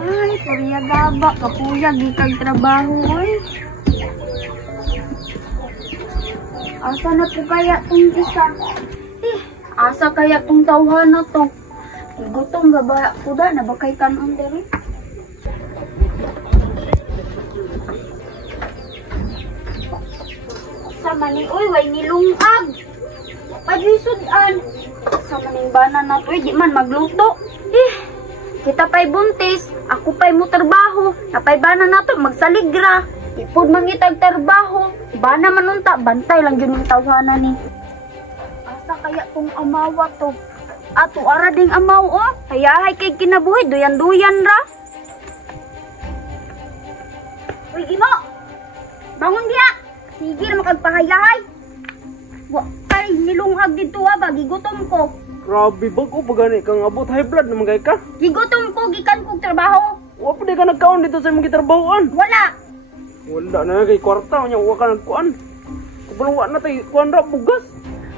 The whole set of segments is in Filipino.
Ay, pariya gaba. Kapuya, gikag trabaho, oy. Asa na po kaya itong isa? Asa kaya itong tawhan na to? Gutom gaba kuda na bakay kanon dere. Sa mani oy way nilungag. Pagisudan. Sa maning bana na to di man magluto. Kita pa'y buntis, ako pa'y mo trabaho. Napay bana na to magsaligra. Ipod mangitag trabaho. Bana manunta, bantay lang yun yung tawhanan ni. Asa kaya tong amawa to? Ato ara ding amaw oh. Hayahay kay kinabuhi, duyan-duyan ra. Uy, Gimo! Bangon diya! Sige na makagpahayahay. Ay, nilungag dito ba? Gigutom ko. Grabe, bago pa gani kang abot high blood naman kay ka. Gigutom ko, gikan kong trabaho. Wa pa di ka nagkaon dito sa imong gitrabahoan. Wala. Wala na kay kwarta, nya wa ka nagkuan. Kabalo wa na tay kuan ra bugas.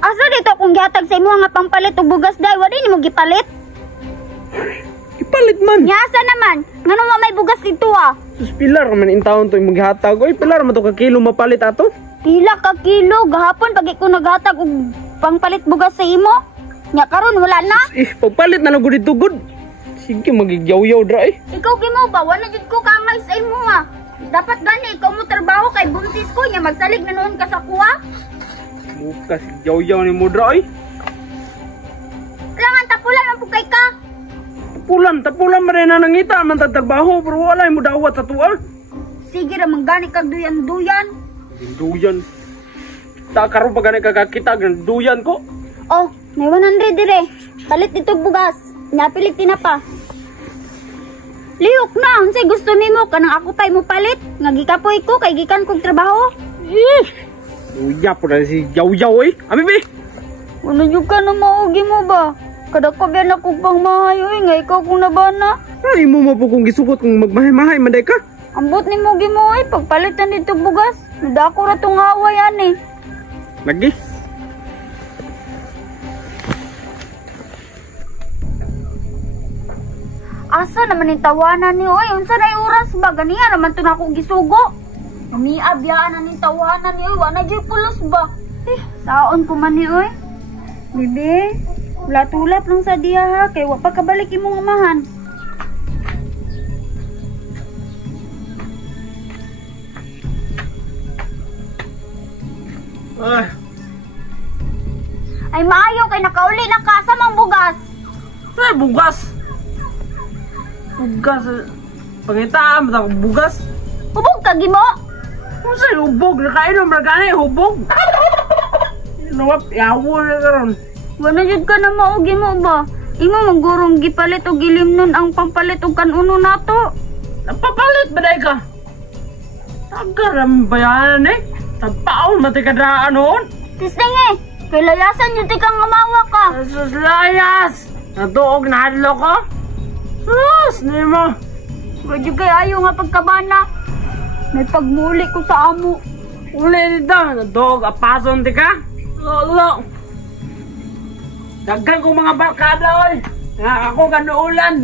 Asa dito kung gihatag sa imo nga pampalit og bugas day, wala nimo gipalit? Ipalit man. Nyasa naman, ngano wa may bugas dito ah? Sus pilar man in taon to imong gihatag. Oy, pilar man to ka kilo mapalit ato. Pila ka kilo gahapon pag ko naghatag og pangpalit bugas sa imo. Nya karon wala na. Pagpalit na lang gud dito gud. Sige magigyaw-yaw dra eh. Ikaw Gimo ba wala jud ko kamay sa imo ah. Dapat gani ikaw mo trabaho kay buntis ko nya magsalig na noon ka sa kuha. Bukas yaw-yaw ni Mudra ay. Langan tapulan ang pugay ka. Tapulan man na nangita man trabaho pero wala mo dawat sa tuwa. Sige ra manggani kag duyan-duyan. Duyan. Ta karon pa gani kakakita ng duyan ko. Oh, may 100 dire. Palit dito bugas. Napilit tinapa. Lihok na, unsay gusto nimo kanang ako pay mo palit? Nga gikapoy ko kay gikan kog trabaho. Luya po na si yaw-yaw eh. Ami be. Ano yung ka na maugi mo ba? Kada ko biyan ako pang mahayo eh. Nga ikaw kung nabana. Ay mo mo po kung gisukot kung magmahay-mahay manday ka. Ambot ni mo Gimo eh. Pagpalitan dito bugas. Nadako ra tong hawa yan eh. Lagi. Asa naman yung tawanan ni oy? Unsa na yung oras ba? Ganiya naman ito na akong gisugo. Umiabyaan na ni tawanan ni oy. Wala dyan pulos ba? Saon ko man ni oy. Bibi, ulat-ulat lang sa diya ha. Kaya wala pa kabalik imong amahan. Ay maayo kay nakauli na ka sa mga bugas. Ay bugas. Bugas. Pangitaan mo bugas. Hubog ka Gimo. Kung sa'yo hubog, nakainom na gani, hubog. Nawap, yawo na karon. Wala jud ka na maugi mo ba? Imo manggurong gipalit og gilim nun ang pampalit og kanuno nato. Napapalit ba day ka? Tagaram bayanan eh. Tapaon mati ka daan noon. Tisdeng eh. Kay layasan yun tikang ngamawa ka. Sus layas. Natuog na hadlo ko. Sus, ni mo. Wala kay ayaw nga pagkabana. May pagmuli ko sa amo. Uli dito. Natuog apason di ka. Lolo. Daghan kong mga barkada oy. Nga ako kanuulan.